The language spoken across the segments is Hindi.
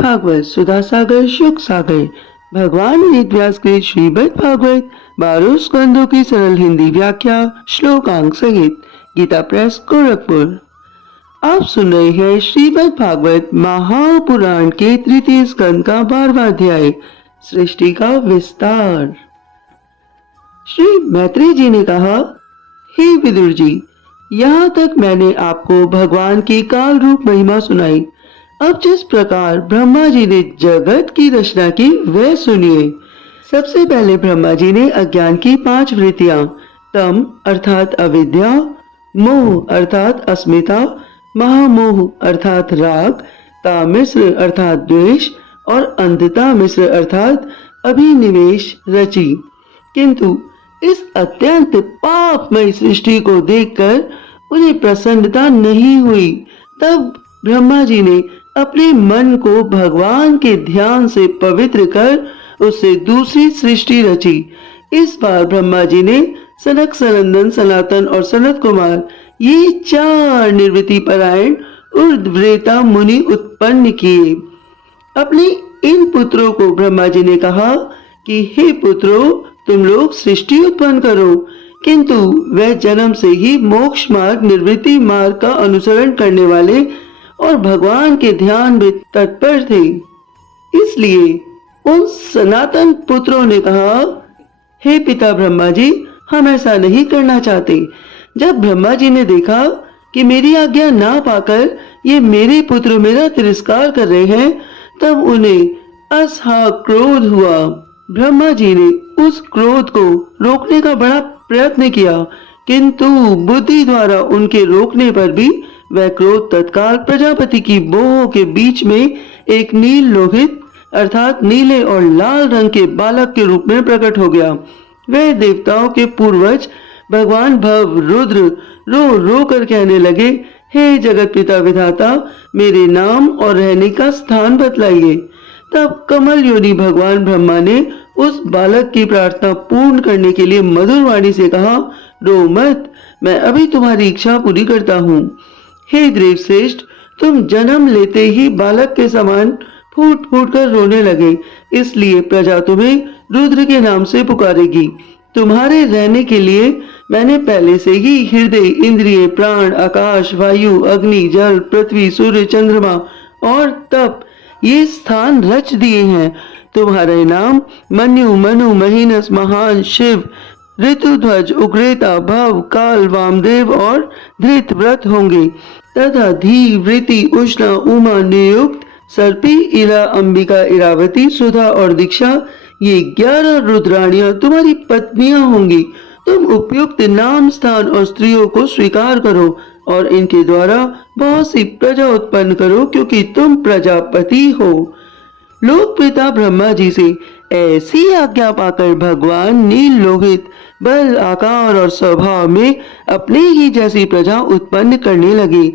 भागवत सुधा सागर शुक सागर भगवान वेदव्यास के श्रीमद् भागवत 12 स्कंदों की सरल हिंदी व्याख्या श्लोकांक सहित गीता प्रेस गोरखपुर। आप सुन रहे हैं श्रीमद् भागवत महापुराण के तृतीय स्कंद का 12वां अध्याय सृष्टि का विस्तार। श्री मैत्री जी ने कहा, हे विदुर जी, यहाँ तक मैंने आपको भगवान की काल रूप महिमा सुनाई। अब जिस प्रकार ब्रह्मा जी ने जगत की रचना की वह सुनिए। सबसे पहले ब्रह्मा जी ने अज्ञान की 5 वृत्तियां, तम अर्थात अविद्या, मोह अर्थात अस्मिता, महामोह अर्थात राग, तामिश्र अर्थात द्वेष और अंधता मिश्र अर्थात अभिनिवेश रची। किंतु इस अत्यंत पापमय सृष्टि को देखकर उन्हें प्रसन्नता नहीं हुई। तब ब्रह्मा जी ने अपने मन को भगवान के ध्यान से पवित्र कर उससे दूसरी सृष्टि रची। इस बार ब्रह्मा जी ने सनक, सनंदन, सनातन और सनत कुमार ये 4 निर्वृत्ति परायण ऊर्ध्वरेता मुनि उत्पन्न किए। अपने इन पुत्रों को ब्रह्मा जी ने कहा कि हे पुत्रों, तुम लोग सृष्टि उत्पन्न करो। किंतु वह जन्म से ही मोक्ष मार्ग, निर्वृत्ति मार्ग का अनुसरण करने वाले और भगवान के ध्यान में तत्पर थे। इसलिए उन सनातन पुत्रों ने कहा, हे पिता ब्रह्मा जी, हम ऐसा नहीं करना चाहते। जब ब्रह्मा जी ने देखा कि मेरी आज्ञा ना पाकर ये मेरे पुत्र मेरा तिरस्कार कर रहे हैं, तब उन्हें असहा क्रोध हुआ। ब्रह्मा जी ने उस क्रोध को रोकने का बड़ा प्रयत्न किया, किंतु बुद्धि द्वारा उनके रोकने पर भी वह क्रोध तत्काल प्रजापति की बोह के बीच में एक नील लोहित अर्थात नीले और लाल रंग के बालक के रूप में प्रकट हो गया। वह देवताओं के पूर्वज भगवान भव रुद्र रो रो कर कहने लगे, हे जगत पिता विधाता, मेरे नाम और रहने का स्थान बतलाइए। तब कमल योनि भगवान ब्रह्मा ने उस बालक की प्रार्थना पूर्ण करने के लिए मधुर वाणी से कहा, रो मत, मैं अभी तुम्हारी इच्छा पूरी करता हूँ। हे देव श्रेष्ठ, तुम जन्म लेते ही बालक के समान फूट फूट कर रोने लगे, इसलिए प्रजा तुम्हें रुद्र के नाम से पुकारेगी। तुम्हारे रहने के लिए मैंने पहले से ही हृदय, इंद्रिय, प्राण, आकाश, वायु, अग्नि, जल, पृथ्वी, सूर्य, चंद्रमा और तप ये स्थान रच दिए हैं। तुम्हारे नाम मन्यु, मनु, महीनस, महान, शिव, ऋतुध्वज, उग्रेता, भव, काल, वामदेव और धृतव्रत होंगे तथा धी, वृति, उष्णा, उमा, नियुक्त, सर्पी, इला, अंबिका, इरावती, सुधा और दीक्षा ये 11 रुद्राणियां तुम्हारी पत्नियां होंगी। तुम उपयुक्त नाम, स्थान और स्त्रियों को स्वीकार करो और इनके द्वारा बहुत सी प्रजा उत्पन्न करो, क्योंकि तुम प्रजापति हो। लोक पिता ब्रह्मा जी से ऐसी आज्ञा पाकर भगवान नील लोहित बल, आकार और स्वभाव में अपने ही जैसी प्रजा उत्पन्न करने लगे।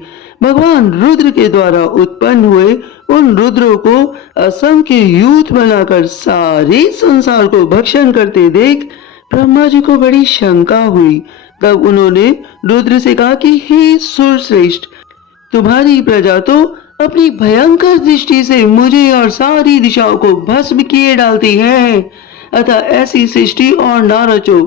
भगवान रुद्र के द्वारा उत्पन्न हुए उन रुद्रों को असंख्य यूथ बनाकर सारे संसार को भक्षण करते देख ब्रह्मा जी को बड़ी शंका हुई। तब उन्होंने रुद्र से कहा कि हे सुर श्रेष्ठ, तुम्हारी प्रजा तो अपनी भयंकर दृष्टि से मुझे और सारी दिशाओं को भस्म किए डालती है। अतः ऐसी सृष्टि और ना रचो,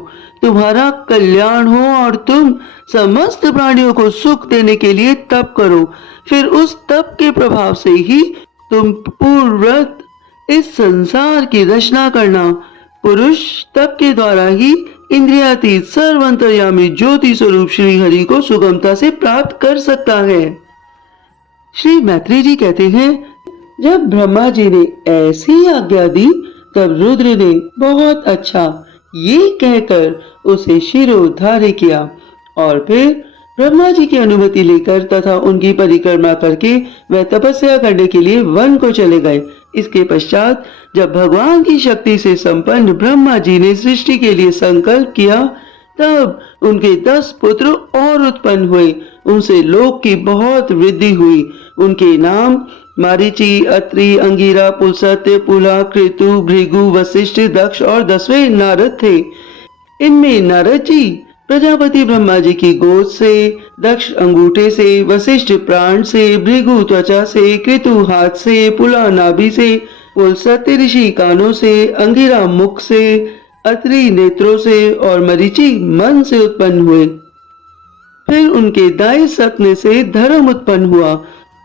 तुम्हारा कल्याण हो और तुम समस्त प्राणियों को सुख देने के लिए तप करो। फिर उस तप के प्रभाव से ही तुम पूर्ववत इस संसार की रचना करना। पुरुष तप के द्वारा ही इंद्रियातीत सर्वंतर्यामी ज्योति स्वरूप श्री हरि को सुगमता से प्राप्त कर सकता है। श्री मैत्री जी कहते हैं, जब ब्रह्मा जी ने ऐसी आज्ञा दी तब रुद्र ने बहुत अच्छा ये कहकर उसे शिरोधार्य किया और फिर ब्रह्मा जी की अनुमति लेकर तथा उनकी परिक्रमा करके वह तपस्या करने के लिए वन को चले गए। इसके पश्चात जब भगवान की शक्ति से संपन्न ब्रह्मा जी ने सृष्टि के लिए संकल्प किया, तब उनके 10 पुत्र और उत्पन्न हुए। उनसे लोक की बहुत वृद्धि हुई। उनके नाम मारीचि, अत्रि, अंगिरा, पुलस्त्य, पुला, कृतु, भृगु, वशिष्ठ, दक्ष और 10वें नारद थे। इनमें नारद जी प्रजापति ब्रह्मा जी की गोद से, दक्ष अंगूठे से, वशिष्ठ प्राण से, भृगु त्वचा से, कृतु हाथ से, पुला नाभि से, पुलस्त्य ऋषि कानों से, अंगिरा मुख से, अत्रि नेत्रों से और मरीचि मन से उत्पन्न हुए। फिर उनके दाएं सपने से धर्म उत्पन्न हुआ,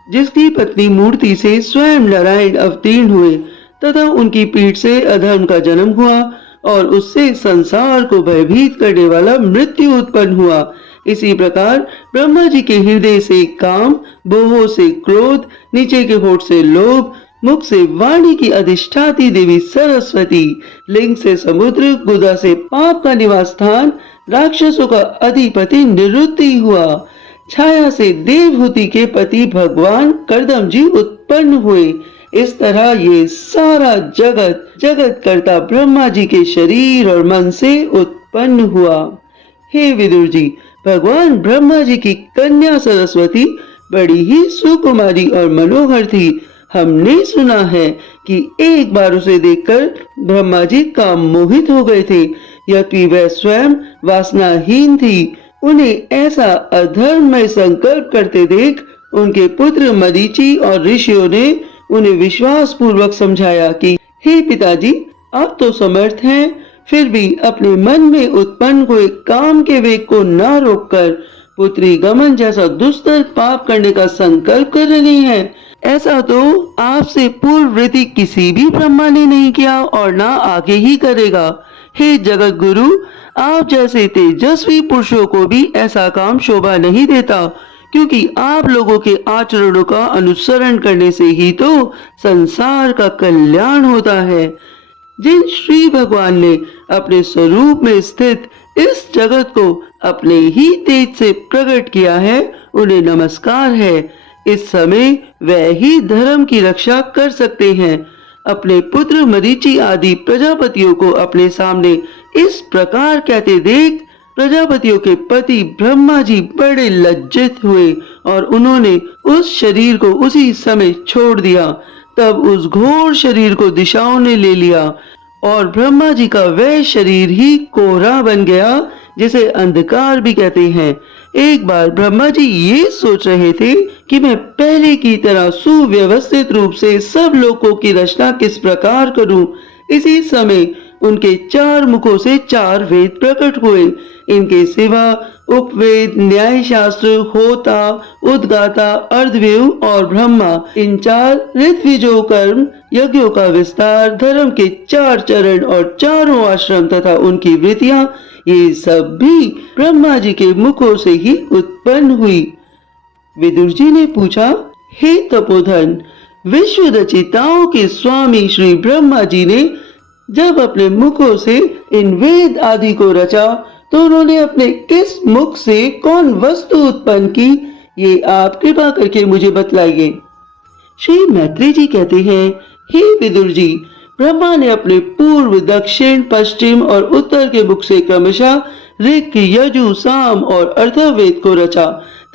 जिसकी पत्नी मूर्ति से स्वयं नारायण अवतीर्ण हुए, तथा उनकी पीठ से अधर्म का जन्म हुआ और उससे संसार को भयभीत करने वाला मृत्यु उत्पन्न हुआ। इसी प्रकार ब्रह्मा जी के हृदय से काम, बोहो से क्रोध, नीचे के होठ से लोभ, मुख से वाणी की अधिष्ठाती देवी सरस्वती, लिंग से समुद्र, गुदा से पाप का निवास स्थान, राक्षसों का अधिपति निरुद्धि हुआ। छाया से देवहूति के पति भगवान करदम जी उत्पन्न हुए। इस तरह ये सारा जगत जगत कर्ता ब्रह्मा जी के शरीर और मन से उत्पन्न हुआ। हे विदुर जी, भगवान ब्रह्मा जी की कन्या सरस्वती बड़ी ही सुकुमारी और मनोहर थी। हमने सुना है कि एक बार उसे देखकर ब्रह्मा जी काम मोहित हो गए थे, यद्यपि वह स्वयं वासनाहीन थी। उन्हें ऐसा अधर्ममय संकल्प करते देख उनके पुत्र मरीचि और ऋषियों ने उन्हें विश्वास पूर्वक समझाया कि हे पिताजी, आप तो समर्थ हैं, फिर भी अपने मन में उत्पन्न हुए काम के वेग को न रोककर पुत्री गमन जैसा दुस्तर पाप करने का संकल्प कर रही हैं। ऐसा तो आपसे पूर्ववर्ती किसी भी ब्रह्मा ने नहीं किया और ना आगे ही करेगा। हे जगत गुरु, आप जैसे तेजस्वी पुरुषों को भी ऐसा काम शोभा नहीं देता, क्योंकि आप लोगों के आचरणों का अनुसरण करने से ही तो संसार का कल्याण होता है। जिन श्री भगवान ने अपने स्वरूप में स्थित इस जगत को अपने ही तेज से प्रकट किया है, उन्हें नमस्कार है। इस समय वह ही धर्म की रक्षा कर सकते हैं। अपने पुत्र मरीचि आदि प्रजापतियों को अपने सामने इस प्रकार कहते देख प्रजापतियों के पति ब्रह्मा जी बड़े लज्जित हुए और उन्होंने उस शरीर को उसी समय छोड़ दिया। तब उस घोर शरीर को दिशाओं ने ले लिया और ब्रह्मा जी का वह शरीर ही कोहरा बन गया, जिसे अंधकार भी कहते हैं। एक बार ब्रह्मा जी ये सोच रहे थे कि मैं पहले की तरह सुव्यवस्थित रूप से सब लोकों की रचना किस प्रकार करूं। इसी समय उनके 4 मुखों से 4 वेद प्रकट हुए। इनके सिवा उपवेद, न्याय शास्त्र, होता, उद्गाता, अर्धव्यू और ब्रह्मा, इन 4 ऋत्विजो कर्म, यज्ञों का विस्तार, धर्म के 4 चरण और चारों आश्रम तथा उनकी वृत्तियां, ये सब भी ब्रह्मा जी के मुखों से ही उत्पन्न हुई। विदुर जी ने पूछा, हे तपोधन, विश्व रचिताओं के स्वामी श्री ब्रह्मा जी ने जब अपने मुखों से इन वेद आदि को रचा, तो उन्होंने अपने किस मुख से कौन वस्तु उत्पन्न की, ये आप कृपा करके मुझे बतलाइए। श्री मैत्री जी कहते हैं, हे विदुर जी, ब्रह्मा ने अपने पूर्व, दक्षिण, पश्चिम और उत्तर के मुख से क्रमशः ऋक, यजु, साम और अर्थवेद को रचा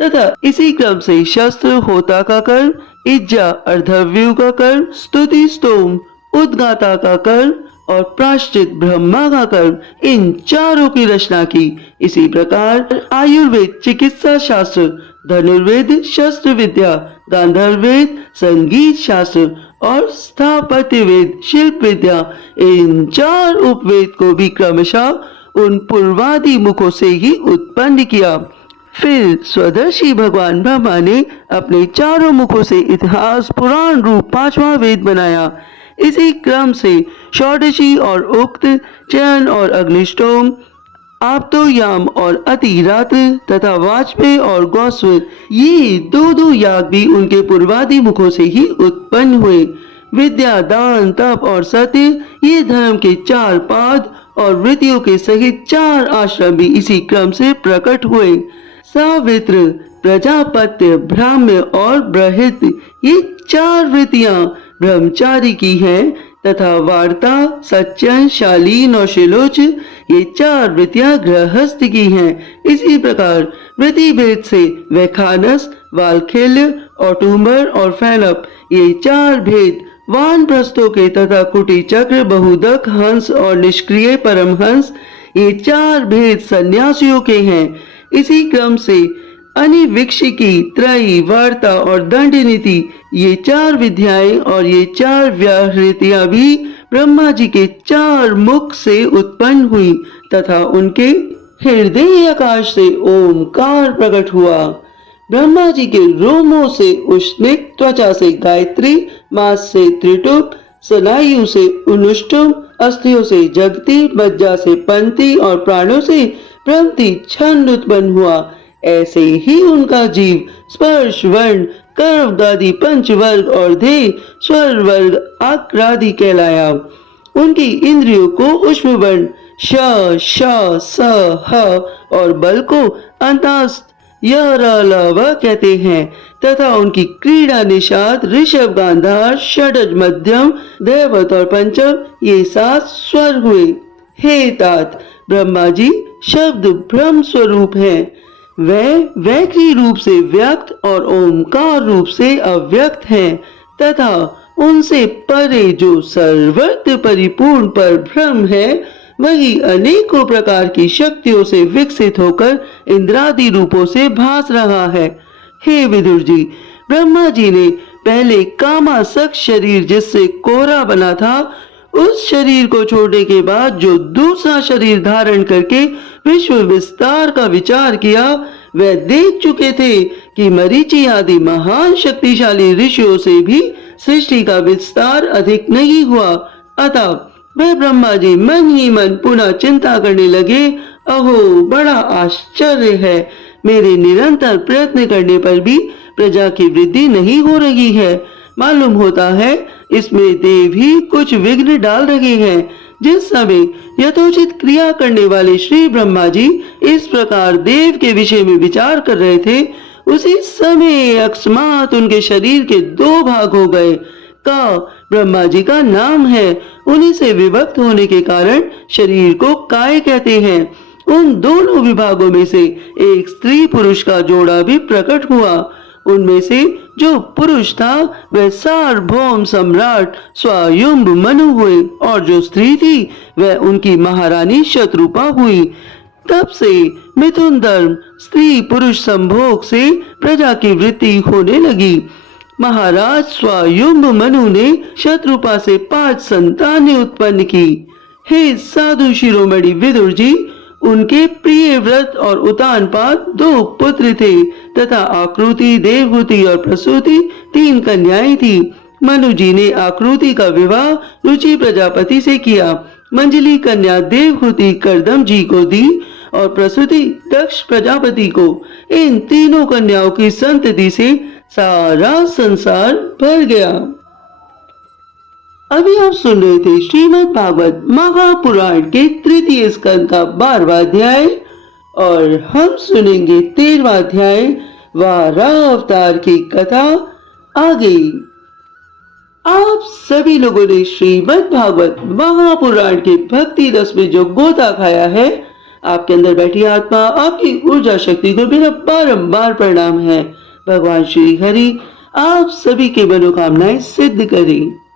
तथा इसी क्रम से शस्त्र, होता का कर्म, इज्जा, अर्धव्यू का कर्म, स्तुति, स्तोम, उद्गाता का कर्म और प्रायश्चित, ब्रह्मा का कर्म, इन चारों की रचना की। इसी प्रकार आयुर्वेद, चिकित्सा शास्त्र, धनुर्वेद, शस्त्र विद्या, गांधर्वेद, संगीत शास्त्र और स्थापत्य वेद, शिल्प विद्या, इन 4 उपवेद को भी क्रमशः उन पूर्वादि मुखों से ही उत्पन्न किया। फिर स्वदर्शी भगवान ब्रह्मा ने अपने 4 मुखों से इतिहास, पुराण रूप 5वां वेद बनाया। इसी क्रम से षोडशी और उक्त, चयन और अग्निष्टोम, आप्तोयाम और अतिरात्र तथा वाजपेय और गौस्व, ये 2-2 याग भी उनके पूर्वादि मुखों से ही उत्पन्न हुए। विद्या, दान, तप और सत्य, ये धर्म के 4 पाद और वृत्तियों के सहित 4 आश्रम भी इसी क्रम से प्रकट हुए। सावित्र, प्रजापत्य, ब्राह्म्य और बृहत, ये 4 वृत्तियां ब्रह्मचारी की हैं तथा वार्ता, सच्चन, शालीन और शिलोच, ये 4 वृत्तियां गृहस्थ की हैं। इसी प्रकार वृत्ति भेद से वैखानस, वालखिल्य, औटुम्बर और फैलप, ये 4 भेद वानप्रस्थों के तथा कुटी चक्र, बहुदक, हंस और निष्क्रिय परमहंस, ये 4 भेद सन्यासियों के हैं। इसी क्रम से अनिवीक्षिकी, त्रयी, वार्ता और दंड नीति, ये 4 विद्याएं और ये 4 व्याहृतियां भी ब्रह्मा जी के 4 मुख से उत्पन्न हुई तथा उनके हृदय आकाश से ओमकार प्रकट हुआ। ब्रह्मा जी के रोमों से उष्णिक, त्वचा से गायत्री, मांस से त्रिटुप, स्नायु से अनुष्टुम, अस्थियों से जगती, मज्जा से पंती और प्राणों से ब्रह्मति छंद उत्पन्न हुआ। ऐसे ही उनका जीव स्पर्श, वर्ण, कर्मदादि पंचवर्ग और ध्येय स्वर वर्ग आक्रादि कहलाया। उनकी इंद्रियों को उष्म वर्ण श, श, स, ह और बल को अंतस्थ यह र कहते हैं तथा उनकी क्रीड़ा निषाद, ऋषभ, गांधार, षडज, मध्यम, दैवत और पंचम ये 7 स्वर हुए। हे तात, ब्रह्मा जी शब्द ब्रह्म स्वरूप है। वह वैखरी रूप से व्यक्त और ओमकार रूप से अव्यक्त है तथा उनसे परे जो सर्वत्र परिपूर्ण पर ब्रह्म है वही अनेकों प्रकार की शक्तियों से विकसित होकर इंद्रादि रूपों से भास रहा है। हे विदुर जी, ब्रह्मा जी ने पहले कामासक्त शरीर जिससे कोहरा बना था उस शरीर को छोड़ने के बाद जो दूसरा शरीर धारण करके विश्व विस्तार का विचार किया वह देख चुके थे कि मरीचि आदि महान शक्तिशाली ऋषियों से भी सृष्टि का विस्तार अधिक नहीं हुआ। अतः वह ब्रह्मा जी मन ही मन पुनः चिंता करने लगे, अहो बड़ा आश्चर्य है, मेरे निरंतर प्रयत्न करने पर भी प्रजा की वृद्धि नहीं हो रही है। मालूम होता है इसमें देव ही कुछ विघ्न डाल रहे हैं। जिस समय यथोचित क्रिया करने वाले श्री ब्रह्मा जी इस प्रकार देव के विषय में विचार कर रहे थे उसी समय अकस्मात उनके शरीर के 2 भाग हो गए। का ब्रह्मा जी का नाम है, उन्हीं से विभक्त होने के कारण शरीर को काय कहते हैं। उन दोनों विभागों में से एक स्त्री पुरुष का जोड़ा भी प्रकट हुआ। उनमें से जो पुरुष था वह सार्वभौम सम्राट स्वायुंभ मनु हुए और जो स्त्री थी वह उनकी महारानी शत्रुपा हुई। तब से मिथुन धर्म स्त्री पुरुष संभोग से प्रजा की वृद्धि होने लगी। महाराज स्वायुंभ मनु ने शत्रुपा से 5 संतानें उत्पन्न की। हे साधु शिरोमणि विदुर जी, उनके प्रिय व्रत और उतानपाद 2 पुत्र थे तथा आकृति, देवहूति और प्रसूति 3 कन्याएं थी। मनु जी ने आकृति का विवाह रुचि प्रजापति से किया। मंजली कन्या देवहूति करदम जी को दी और प्रसूति दक्ष प्रजापति को। इन तीनों कन्याओं की संतति से सारा संसार भर गया। अभी आप सुन रहे थे श्रीमद् भागवत महापुराण के 3य स्कंद का 12वां अध्याय और हम सुनेंगे 13वां अध्याय वाराह अवतार की कथा आगे। आप सभी लोगों ने श्रीमद् भागवत महापुराण के भक्ति रस में जो गोता खाया है, आपके अंदर बैठी आत्मा, आपकी ऊर्जा शक्ति को मेरा बारंबार प्रणाम है। भगवान श्री हरि आप सभी की मनोकामनाएं सिद्ध करें।